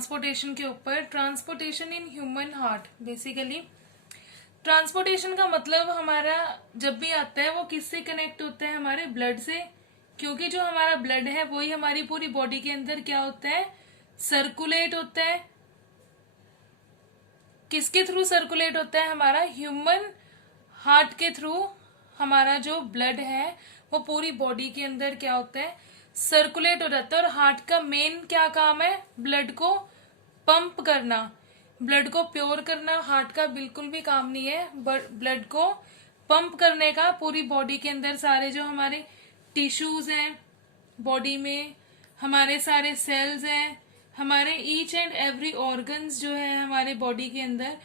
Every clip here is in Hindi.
ट्रांसपोर्टेशन के ऊपर। ट्रांसपोर्टेशन इन ह्यूमन हार्ट। बेसिकली ट्रांसपोर्टेशन का मतलब हमारा जब भी आता है वो किससे कनेक्ट होता है, हमारे ब्लड से, क्योंकि जो हमारा ब्लड है वही हमारी पूरी बॉडी के अंदर क्या होता है, सर्कुलेट होता है। किसके थ्रू सर्कुलेट होता है, हमारा ह्यूमन हार्ट के थ्रू हमारा जो ब्लड है वो पूरी बॉडी के अंदर क्या होता है, सर्कुलेट हो जाता है। और हार्ट का मेन क्या काम है, ब्लड को पंप करना, ब्लड को प्योर करना हार्ट का बिल्कुल भी काम नहीं है। ब्लड को पंप करने का पूरी बॉडी के अंदर सारे जो हमारे टिश्यूज हैं बॉडी में, हमारे सारे सेल्स हैं, हमारे ईच एंड एवरी ऑर्गन्स जो है हमारे बॉडी के अंदर,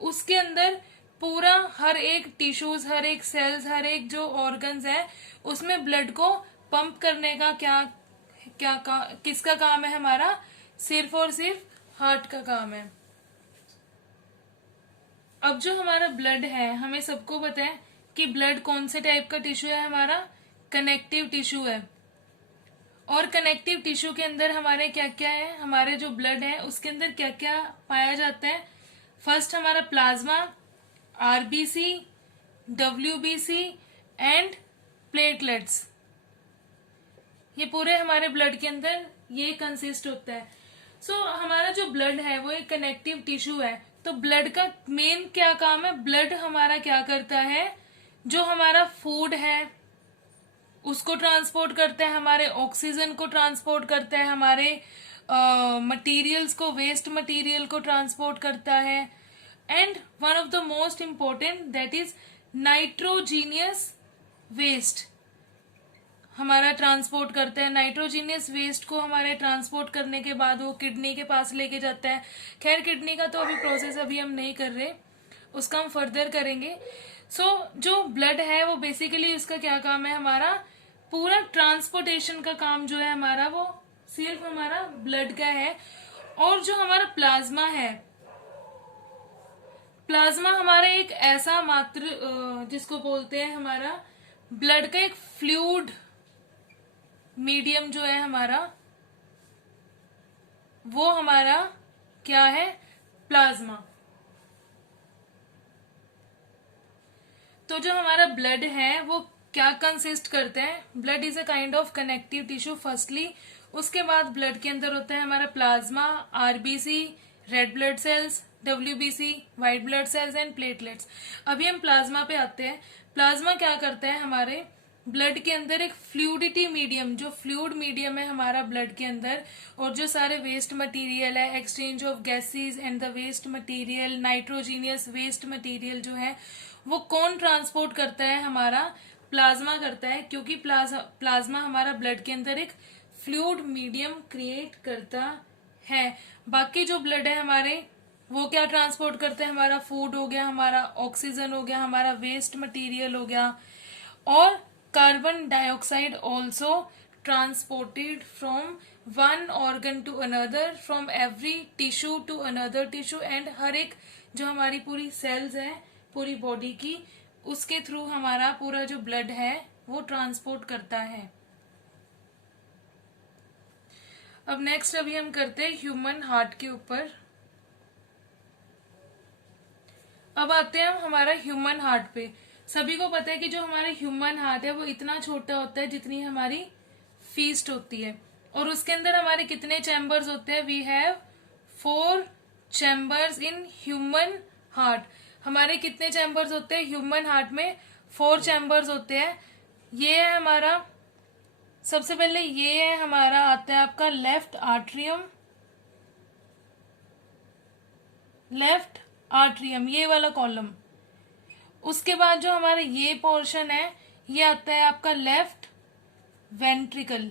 उसके अंदर पूरा हर एक टिश्यूज, हर एक सेल्स, हर एक जो ऑर्गन्स है उसमें ब्लड को पंप करने का किसका काम है, हमारा सिर्फ और सिर्फ हार्ट का काम है। अब जो हमारा ब्लड है, हमें सबको पता है कि ब्लड कौन से टाइप का टिश्यू है, हमारा कनेक्टिव टिश्यू है। और कनेक्टिव टिश्यू के अंदर हमारे क्या क्या है, हमारे जो ब्लड है उसके अंदर क्या क्या पाया जाता है। फर्स्ट हमारा plasma, RBC, WBC and platelets, ये पूरे हमारे ब्लड के अंदर ये कंसिस्ट होता है। हमारा जो ब्लड है वो एक कनेक्टिव टिश्यू है। तो ब्लड का मेन क्या काम है, ब्लड हमारा क्या करता है, जो हमारा फूड है उसको ट्रांसपोर्ट करता है, हमारे ऑक्सीजन को ट्रांसपोर्ट करता है, हमारे मटेरियल्स को, वेस्ट मटेरियल को ट्रांसपोर्ट करता है। And one of the most important that is nitrogenous waste हमारा ट्रांसपोर्ट करता है। नाइट्रोजीनियस वेस्ट को हमारे ट्रांसपोर्ट करने के बाद वो किडनी के पास लेके जाता है। खैर किडनी का तो अभी प्रोसेस अभी हम नहीं कर रहे, उसका हम फर्दर करेंगे। जो ब्लड है वो बेसिकली उसका क्या काम है, हमारा पूरा ट्रांसपोर्टेशन का काम जो है हमारा वो सिर्फ हमारा ब्लड का है। और जो हमारा प्लाज्मा है, प्लाज्मा हमारा एक ऐसा मात्र जिसको बोलते हैं हमारा ब्लड का एक फ्लूइड मीडियम जो है हमारा, वो हमारा क्या है, प्लाज्मा। तो जो हमारा ब्लड है वो क्या कंसिस्ट करते हैं, blood is a kind of connective tissue firstly. उसके बाद ब्लड के अंदर होता है हमारा plasma, RBC, red blood cells, WBC, white blood cells and platelets. अभी हम प्लाज्मा पे आते हैं। प्लाज्मा क्या करता है, हमारे ब्लड के अंदर एक फ्लूइडिटी मीडियम, जो फ्लूइड मीडियम है हमारा ब्लड के अंदर, और जो सारे वेस्ट मटेरियल है, exchange of gases and the waste material, nitrogenous waste material जो है वो कौन ट्रांसपोर्ट करता है, हमारा प्लाज्मा करता है। क्योंकि प्लाज्मा हमारा ब्लड के अंदर एक फ्लूइड मीडियम क्रिएट करता है। बाकी जो ब्लड है हमारे वो क्या ट्रांसपोर्ट करते हैं, हमारा फूड हो गया, हमारा ऑक्सीजन हो गया, हमारा वेस्ट मटेरियल हो गया, और carbon dioxide also transported from one organ to another, from every tissue to another tissue. And हर एक जो हमारी पूरी सेल्स है पूरी बॉडी की, उसके थ्रू हमारा पूरा जो ब्लड है वो ट्रांसपोर्ट करता है। अब नेक्स्ट अभी हम करते हैं ह्यूमन हार्ट के ऊपर। अब आते हैं हम हमारा ह्यूमन हार्ट पे। सभी को पता है कि जो हमारा ह्यूमन हार्ट है वो इतना छोटा होता है जितनी हमारी फीस्ट होती है। और उसके अंदर हमारे कितने चैम्बर्स होते हैं, we have 4 chambers in human heart. हमारे कितने चैम्बर्स होते हैं ह्यूमन हार्ट में, 4 चैम्बर्स होते हैं। ये है हमारा, सबसे पहले ये है हमारा आता है आपका लेफ्ट आर्ट्रियम, लेफ्ट आर्ट्रियम ये वाला कॉलम। उसके बाद जो हमारा ये पोर्शन है ये आता है आपका लेफ्ट वेंट्रिकल।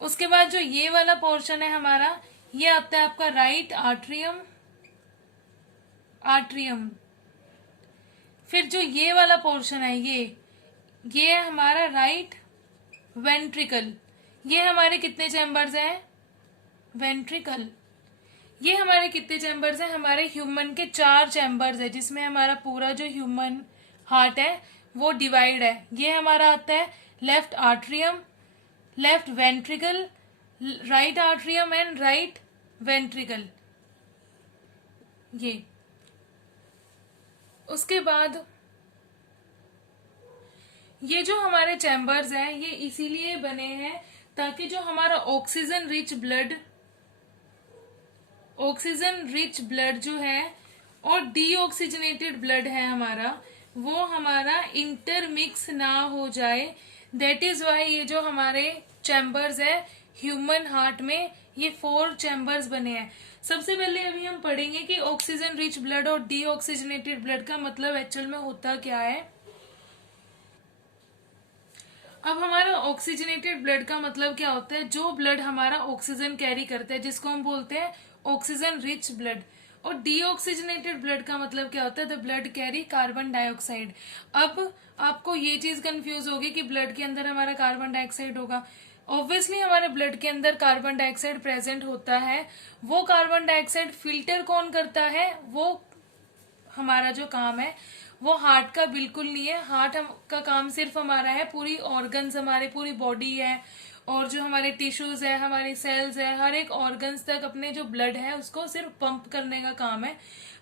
उसके बाद जो ये वाला पोर्शन है हमारा ये आता है आपका राइट आर्ट्रियम, आर्ट्रियम। फिर जो ये वाला पोर्शन है ये है हमारा राइट वेंट्रिकल। ये हमारे कितने चैम्बर्स हैं, वेंट्रिकल। ये हमारे कितने चैम्बर्स हैं, हमारे ह्यूमन के 4 चैम्बर्स है, जिसमें हमारा पूरा जो ह्यूमन हार्ट है वो डिवाइड है। ये हमारा आता है left atrium, left ventricle, right atrium and right ventricle. ये उसके बाद ये जो हमारे चैम्बर्स हैं ये इसीलिए बने हैं ताकि जो हमारा ऑक्सीजन रिच ब्लड जो है और डीऑक्सीजनेटेड ब्लड है हमारा, वो हमारा इंटरमिक्स ना हो जाए। दैट इज वाई ये जो हमारे चैम्बर्स है ह्यूमन हार्ट में, ये 4 चैम्बर्स बने हैं। सबसे पहले अभी हम पढ़ेंगे कि ऑक्सीजन रिच ब्लड और डीऑक्सीजनेटेड ब्लड का मतलब एक्चुअल में होता क्या है। अब हमारा ऑक्सीजनेटेड ब्लड का मतलब क्या होता है, जो ब्लड हमारा ऑक्सीजन कैरी करता है जिसको हम बोलते हैं ऑक्सीजन रिच ब्लड। और डीऑक्सीजनेटेड ब्लड का मतलब क्या होता है, the blood carry carbon dioxide. अब आपको ये चीज कंफ्यूज होगी कि ब्लड के अंदर हमारा कार्बन डाइऑक्साइड होगा। ऑब्वियसली हमारे ब्लड के अंदर कार्बन डाइऑक्साइड प्रेजेंट होता है। वो कार्बन डाइऑक्साइड फिल्टर कौन करता है, वो हमारा जो काम है वो हार्ट का बिल्कुल नहीं है। हार्ट का काम सिर्फ हमारा है, पूरी ऑर्गन्स हमारे पूरी बॉडी है और जो हमारे टिश्यूज है, हमारी सेल्स है, हर एक ऑर्गन्स तक अपने जो ब्लड है उसको सिर्फ पंप करने का काम है।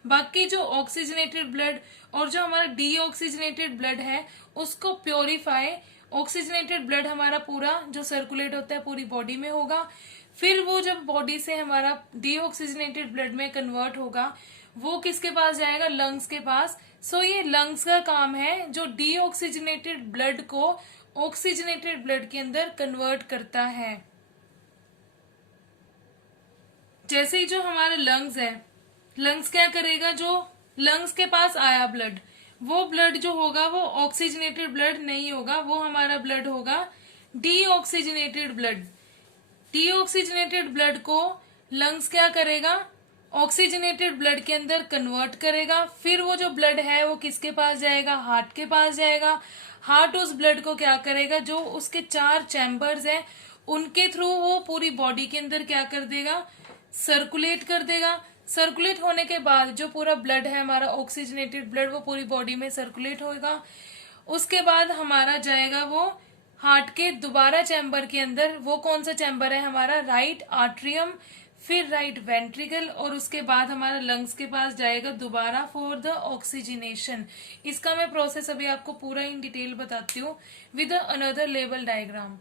बाकी जो ऑक्सीजनेटेड ब्लड और जो हमारा डीऑक्सीजनेटेड ब्लड है उसको प्योरीफाई, ऑक्सीजनेटेड ब्लड हमारा पूरा जो सर्कुलेट होता है पूरी बॉडी में होगा। फिर वो जब बॉडी से हमारा डीऑक्सीजनेटेड ब्लड में कन्वर्ट होगा वो किसके पास जाएगा, लंग्स के पास। सो ये लंग्स का काम है जो डीऑक्सीजनेटेड ब्लड को ऑक्सीजनेटेड ब्लड के अंदर कन्वर्ट करता है। जैसे ही जो हमारा लंग्स है, लंग्स क्या करेगा, जो लंग्स के पास आया ब्लड, वो ब्लड जो होगा वो ऑक्सीजनेटेड ब्लड नहीं होगा, वो हमारा ब्लड होगा डीऑक्सीजनेटेड ब्लड। डीऑक्सीजनेटेड ब्लड को लंग्स क्या करेगा, ऑक्सीजनेटेड ब्लड के अंदर कन्वर्ट करेगा। फिर वो जो ब्लड है वो किसके पास जाएगा, हार्ट के पास जाएगा। हार्ट उस ब्लड को क्या करेगा, जो उसके 4 चैम्बर्स है उनके थ्रू वो पूरी बॉडी के अंदर क्या कर देगा, सर्कुलेट कर देगा। सर्कुलेट होने के बाद जो पूरा ब्लड है हमारा ऑक्सीजनेटेड ब्लड वो पूरी बॉडी में सर्कुलेट होगा। उसके बाद हमारा जाएगा वो हार्ट के दोबारा चैम्बर के अंदर। वो कौन सा चैम्बर है हमारा, राइट आर्ट्रियम, फिर राइट वेंट्रिकल, और उसके बाद हमारा लंग्स के पास जाएगा दोबारा फॉर द ऑक्सीजनेशन। इसका मैं प्रोसेस अभी आपको पूरा इन डिटेल बताती हूँ विद अनदर लेवल डायग्राम।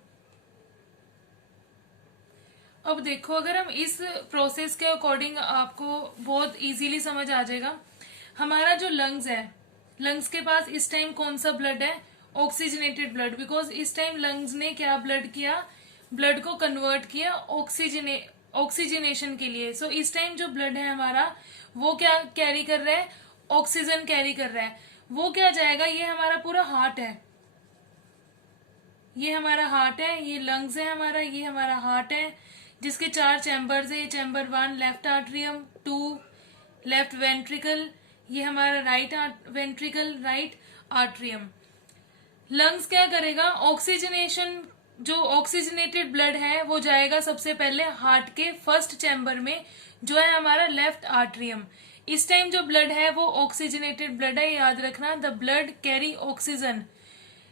अब देखो, अगर हम इस प्रोसेस के अकॉर्डिंग, आपको बहुत इजीली समझ आ जाएगा। हमारा जो लंग्स है, लंग्स के पास इस टाइम कौन सा ब्लड है, ऑक्सीजनेटेड ब्लड, बिकॉज इस टाइम लंग्स ने क्या ब्लड किया, ब्लड को कन्वर्ट किया ऑक्सीजनेशन के लिए। सो इस टाइम जो ब्लड है हमारा वो क्या कैरी कर रहा है, ऑक्सीजन कैरी कर रहा है। वो क्या जाएगा, ये हमारा पूरा हार्ट है, ये हमारा हार्ट है, ये लंग्स है हमारा, ये हमारा हार्ट है जिसके 4 चैम्बर्स है। Chamber 1 left atrium, 2 left ventricle, ये हमारा right ventricle, right atrium. Lungs क्या करेगा, ऑक्सीजनेशन, जो ऑक्सीजनेटेड ब्लड है वो जाएगा सबसे पहले हार्ट के फर्स्ट चैम्बर में जो है हमारा लेफ्ट आर्ट्रियम। इस टाइम जो ब्लड है वो ऑक्सीजनेटेड ब्लड है, याद रखना, द ब्लड कैरी ऑक्सीजन।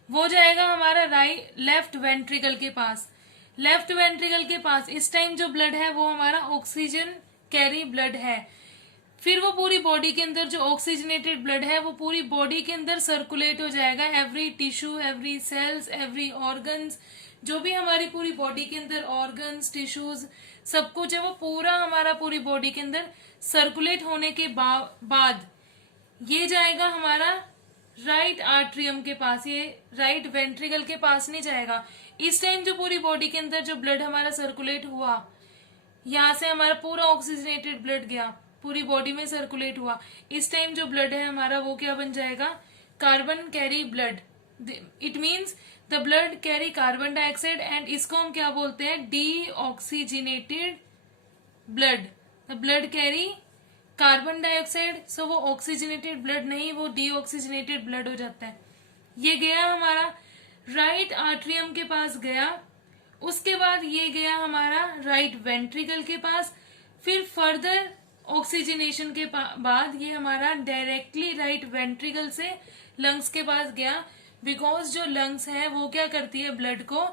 वो जाएगा हमारा लेफ्ट वेंट्रिकल के पास। लेफ्ट वेंट्रिकल के पास इस टाइम जो ब्लड है वो हमारा ऑक्सीजन कैरी ब्लड है। फिर वो पूरी बॉडी के अंदर जो ऑक्सीजनेटेड ब्लड है वो पूरी बॉडी के अंदर सर्कुलेट हो जाएगा। Every tissue, every cells, every organs, जो भी हमारी पूरी बॉडी के अंदर ऑर्गन्स, टिश्यूज, सब कुछ है वो पूरा हमारा पूरी बॉडी के अंदर सर्कुलेट होने के बाद ये जाएगा हमारा राइट आर्ट्रियम के पास, ये राइट वेंट्रिकल के पास नहीं जाएगा। इस टाइम जो पूरी बॉडी के अंदर जो ब्लड हमारा सर्कुलेट हुआ, यहाँ से हमारा पूरा ऑक्सीजनेटेड ब्लड गया, पूरी बॉडी में सर्कुलेट हुआ। इस टाइम जो ब्लड है हमारा वो क्या बन जाएगा, carbon carry blood. It means the blood carry carbon dioxide and इसको हम क्या बोलते हैं, deoxygenated blood. The blood carry carbon dioxide, so वो ऑक्सीजनेटेड ब्लड नहीं, वो डीऑक्सीजनेटेड ब्लड हो जाता है। ये गया हमारा राइट आर्ट्रियम के पास गया। उसके बाद ये गया हमारा राइट वेंट्रिकल के पास। फिर फर्दर ऑक्सीजनेशन के बाद ये हमारा डायरेक्टली राइट वेंट्रिकल से लंग्स के पास गया, बिकॉज जो लंग्स है वो क्या करती है, ब्लड को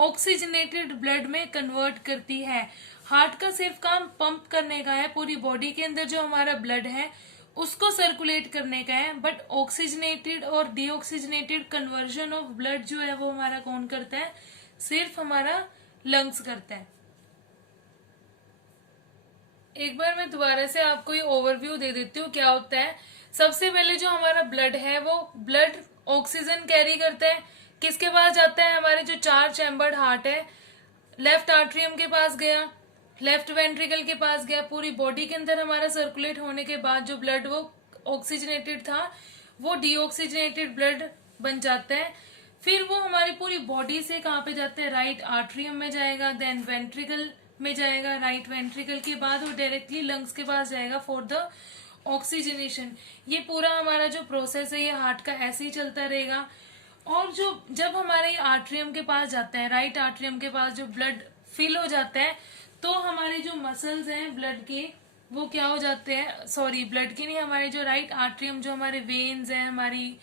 ऑक्सीजनेटेड ब्लड में कन्वर्ट करती है। हार्ट का सिर्फ काम पंप करने का है, पूरी बॉडी के अंदर जो हमारा ब्लड है उसको सर्कुलेट करने का है, बट ऑक्सीजनेटेड और डीऑक्सीजनेटेड कन्वर्जन ऑफ ब्लड जो है वो हमारा कौन करता है, सिर्फ हमारा लंग्स करता है। एक बार मैं दोबारा से आपको ये ओवरव्यू दे देती हूँ क्या होता है। सबसे पहले जो हमारा ब्लड है वो ब्लड ऑक्सीजन कैरी करता है, किसके पास जाता है, हमारे जो 4 चैम्बर्ड हार्ट है, लेफ्ट आर्ट्रियम के पास गया, लेफ्ट वेंट्रिकल के पास गया, पूरी बॉडी के अंदर हमारा सर्कुलेट होने के बाद जो ब्लड वो ऑक्सीजनेटेड था वो डीऑक्सीजनेटेड ब्लड बन जाता है। फिर वो हमारी पूरी बॉडी से कहाँ पे जाता है, राइट आर्ट्रियम में जाएगा, देन वेंट्रिकल में जाएगा, राइट वेंट्रिकल के बाद वो डायरेक्टली लंग्स के पास जाएगा फॉर द ऑक्सीजनेशन। ये पूरा हमारा जो प्रोसेस है ये हार्ट का ऐसे ही चलता रहेगा। और जो जब हमारे आर्ट्रियम के पास जाता है, राइट आर्ट्रियम के पास जो ब्लड फिल हो जाता है, तो हमारे जो मसल्स हैं ब्लड के वो क्या हो जाते हैं, सॉरी ब्लड के नहीं, हमारे जो राइट आर्ट्रियम जो हमारे वेन्स हैं, हमारी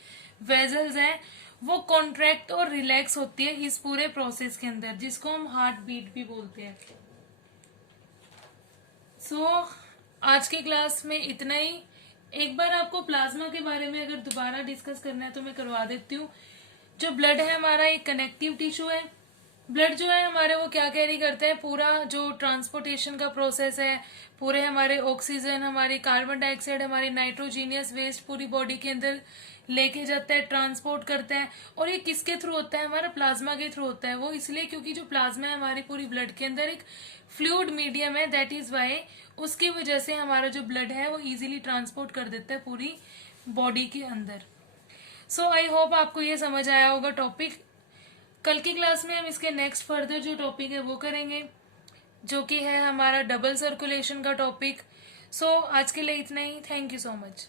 वेजल्स हैं, वो कॉन्ट्रैक्ट और रिलैक्स होती है इस पूरे प्रोसेस के अंदर, जिसको हम हार्ट बीट भी बोलते हैं। आज की क्लास में इतना ही। एक बार आपको प्लाज्मा के बारे में अगर दोबारा डिस्कस करना है तो मैं करवा देती हूँ। जो ब्लड है हमारा एक कनेक्टिव टिश्यू है। ब्लड जो है हमारे वो क्या कैरी करते हैं, पूरा जो ट्रांसपोर्टेशन का प्रोसेस है, पूरे हमारे ऑक्सीजन, हमारी कार्बन डाइऑक्साइड, हमारी नाइट्रोजीनियस वेस्ट पूरी बॉडी के अंदर लेके जाता है, ट्रांसपोर्ट करता है। और ये किसके थ्रू होता है, हमारा प्लाज्मा के थ्रू होता है। वो इसलिए क्योंकि जो प्लाज्मा है हमारी पूरी ब्लड के अंदर एक फ्लूइड मीडियम है, दैट इज वाई उसकी वजह से हमारा जो ब्लड है वो इजीली ट्रांसपोर्ट कर देता है पूरी बॉडी के अंदर। आई होप आपको ये समझ आया होगा टॉपिक। कल की क्लास में हम इसके नेक्स्ट फर्दर जो टॉपिक है वो करेंगे, जो कि है हमारा डबल सर्कुलेशन का टॉपिक। आज के लिए इतना ही। Thank you so much.